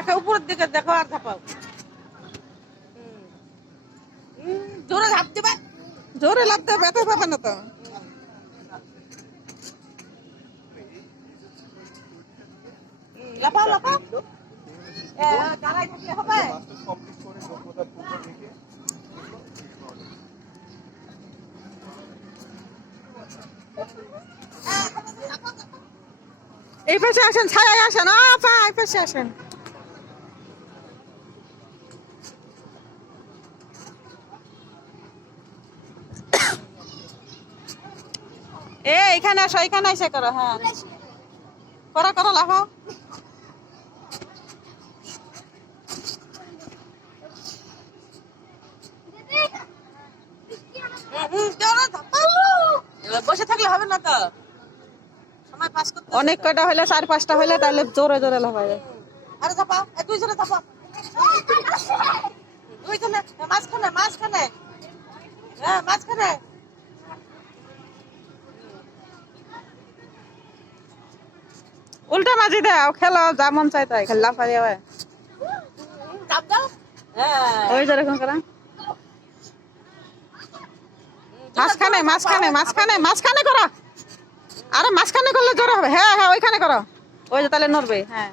একা উপরের দিকে দেখো আর ঝাপাও। জোরে ঝাঁপ দিবে, জোরে লাগতে ব্যথা পাবে না তো। লাফাও লাফাও, দাঁড়াই থাকলে হবে। এই পাশে আসেন, ছায়ায় আসেন, আপা এই পাশে আসেন। এখানে আসো, এখানে এসে করো। হ্যাঁ করো করো, লাফাও। বসে থাকলে হবে না তো, সময় পাস করতে। অনেক কয়টা হইলে, 4-5টা হইলে তাহলে জোরে জোরে লাফায়। আরে ধাপা, দুইজনে ধাপা, দুইজনে মাঝখানে মাঝখানে, হ্যাঁ মাঝখানে। উল্টা মাঝি দাও, খেলো যা মন চাই তাই, খেলা লাফা যাবে। ওই যেরকম করা, মাঝখানে মাঝখানে মাঝখানে মাঝখানে করো। আরে মাঝখানে করলে জোরে হবে। হ্যাঁ হ্যাঁ ওইখানে করো, ওই যে তাহলে নড়বে। হ্যাঁ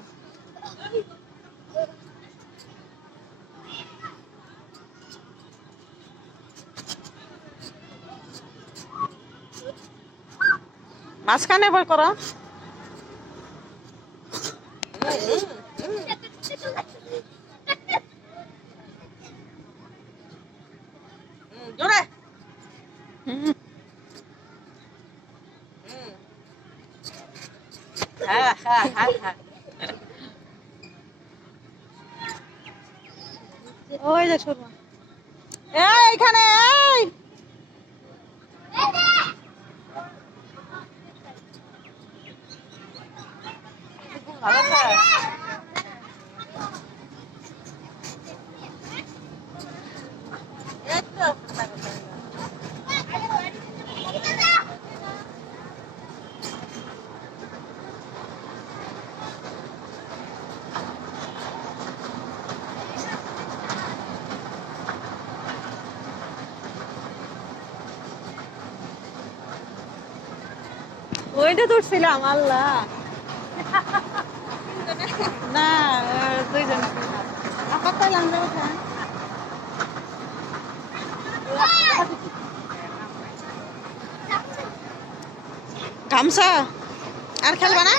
মাঝখানে বই করো। জোরে। হ্যাঁ হ্যাঁ হ্যাঁ হ্যাঁ, ওই যে শুরু। এইখানে এই ওইটা তুলছিলাম। আল্লাহ না, দুইজন গামছা আর খেলবা না।